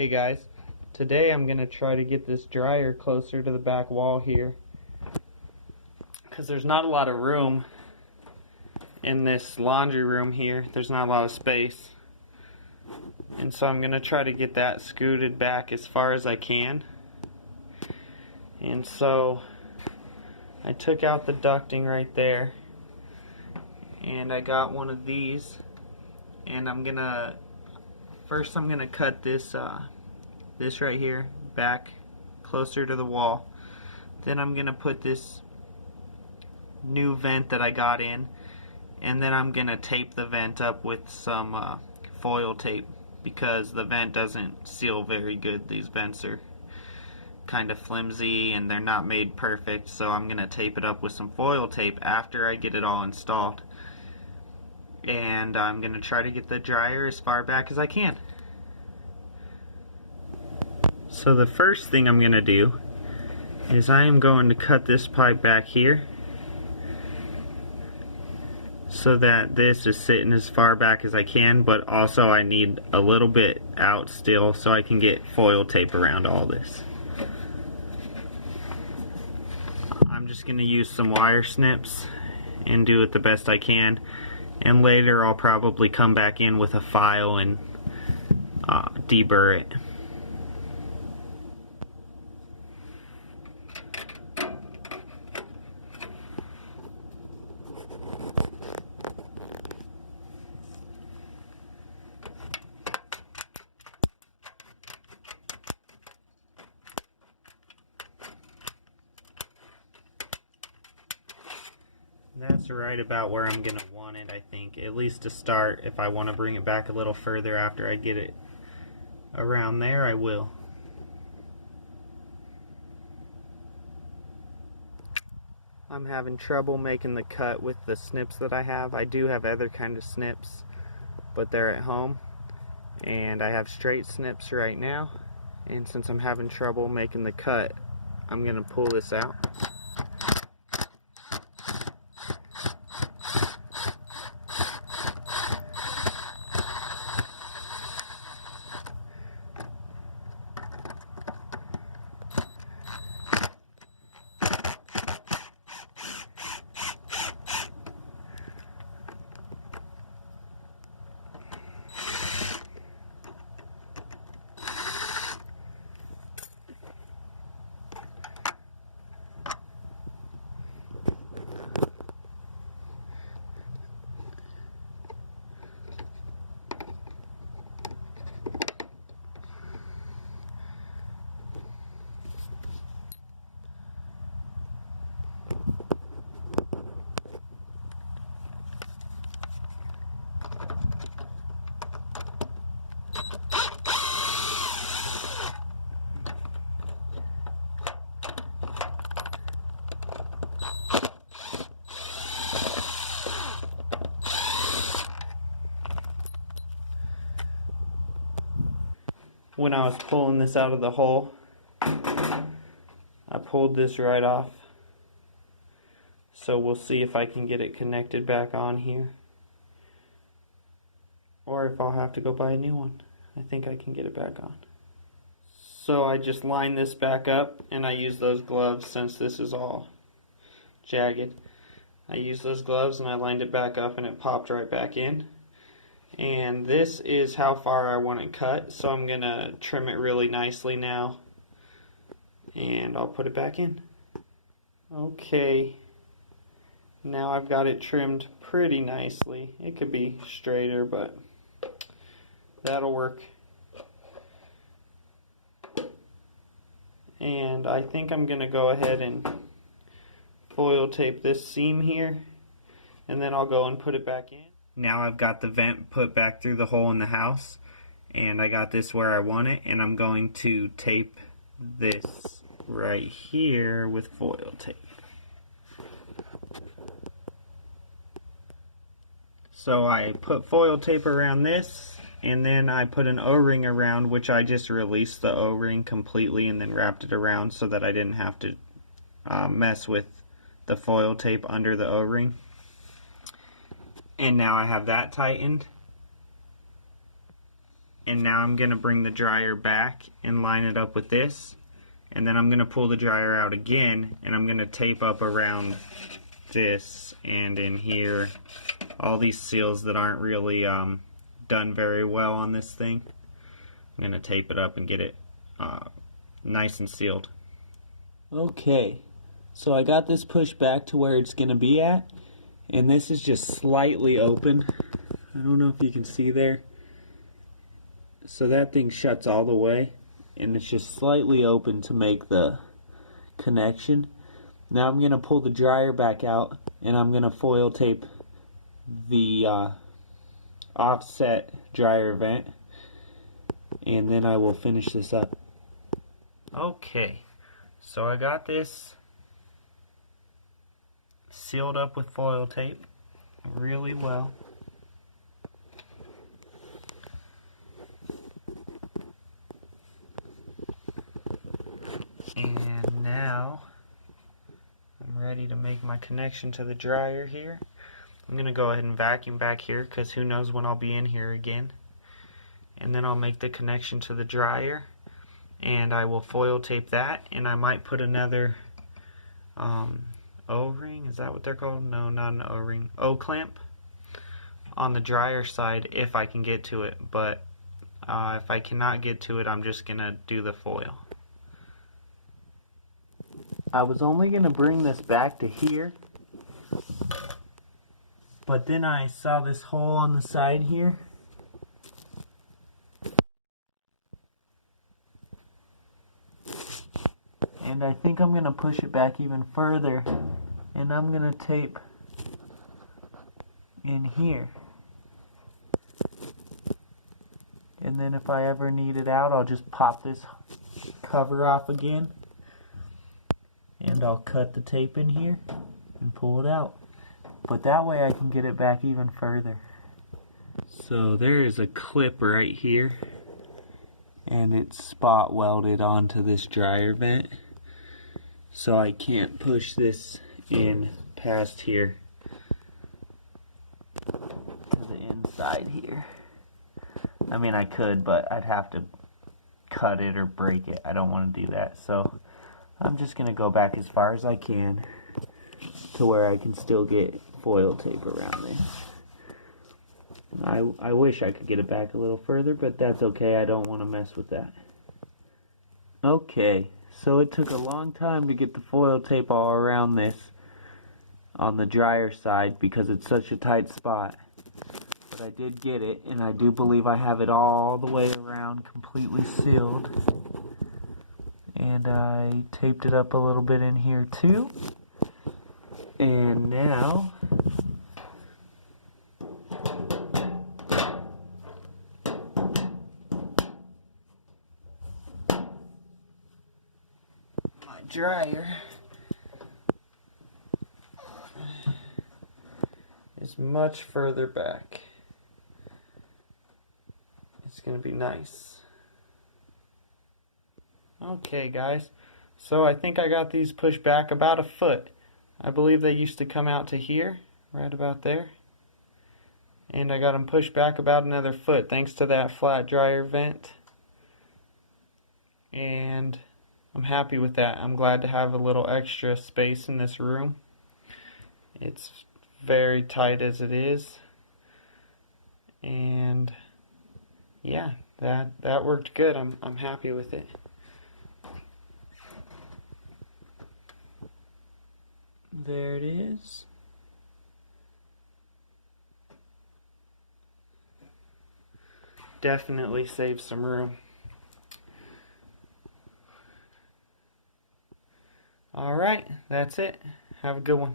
Hey guys, today I'm going to try to get this dryer closer to the back wall here because there's not a lot of room in this laundry room here. There's not a lot of space, and so I'm going to try to get that scooted back as far as I can. And so I took out the ducting right there, and I got one of these, and first I'm gonna cut this this right here back closer to the wall. Then I'm gonna put this new vent that I got in, and then I'm gonna tape the vent up with some foil tape because the vent doesn't seal very good. These vents are kind of flimsy and they're not made perfect, so I'm gonna tape it up with some foil tape after I get it all installed. And I'm going to try to get the dryer as far back as I can. So the first thing I'm going to do is I am going to cut this pipe back here so that this is sitting as far back as I can, but also I need a little bit out still so I can get foil tape around all this. I'm just going to use some wire snips and do it the best I can. And later I'll probably come back in with a file and deburr it. That's right about where I'm going to want it, I think, at least to start. If I want to bring it back a little further after I get it around there, I will. I'm having trouble making the cut with the snips that I have. I do have other kind of snips, but they're at home, and I have straight snips right now, and since I'm having trouble making the cut, I'm going to pull this out. When I was pulling this out of the hole, I pulled this right off. So we'll see if I can get it connected back on here, or if I'll have to go buy a new one. I think I can get it back on. So I just line this back up, and I use those gloves since this is all jagged. I used those gloves and I lined it back up and it popped right back in. And this is how far I want it cut, so I'm going to trim it really nicely now, and I'll put it back in. Okay, now I've got it trimmed pretty nicely. It could be straighter, but that'll work. And I think I'm going to go ahead and foil tape this seam here, and then I'll go and put it back in. Now I've got the vent put back through the hole in the house, and I got this where I want it, and I'm going to tape this right here with foil tape. So I put foil tape around this, and then I put an O-ring around, which I just released the O-ring completely and then wrapped it around so that I didn't have to mess with the foil tape under the O-ring. And now I have that tightened. And now I'm going to bring the dryer back and line it up with this. And then I'm going to pull the dryer out again, and I'm going to tape up around this and in here all these seals that aren't really done very well on this thing. I'm going to tape it up and get it nice and sealed. Okay, so I got this pushed back to where it's going to be at, and this is just slightly open. I don't know if you can see there. So that thing shuts all the way, and it's just slightly open to make the connection. Now I'm going to pull the dryer back out, and I'm going to foil tape the offset dryer vent, and then I will finish this up. Okay, so I got this sealed up with foil tape really well. And now I'm ready to make my connection to the dryer here. I'm going to go ahead and vacuum back here because who knows when I'll be in here again. And then I'll make the connection to the dryer, and I will foil tape that, and I might put another O-ring, is that what they're called? No, not an O-ring, O-clamp on the dryer side if I can get to it, but if I cannot get to it, I'm just going to do the foil. I was only going to bring this back to here, but then I saw this hole on the side here. And I think I'm going to push it back even further, and I'm going to tape in here. And then if I ever need it out, I'll just pop this cover off again, and I'll cut the tape in here and pull it out. But that way I can get it back even further. So there is a clip right here, and it's spot welded onto this dryer vent. So I can't push this in past here to the inside here. I mean, I could, but I'd have to cut it or break it. I don't want to do that. So I'm just going to go back as far as I can to where I can still get foil tape around it. I wish I could get it back a little further, but that's okay. I don't want to mess with that. Okay, so it took a long time to get the foil tape all around this on the dryer side because it's such a tight spot. But I did get it, and I do believe I have it all the way around completely sealed. And I taped it up a little bit in here too. And now my dryer is much further back. It's going to be nice. Okay guys, so I think I got these pushed back about a foot. I believe they used to come out to here, right about there. And I got them pushed back about another foot thanks to that flat dryer vent. And I'm happy with that. I'm glad to have a little extra space in this room. It's very tight as it is. And yeah, that worked good. I'm happy with it. There it is. Definitely saves some room. Alright, that's it. Have a good one.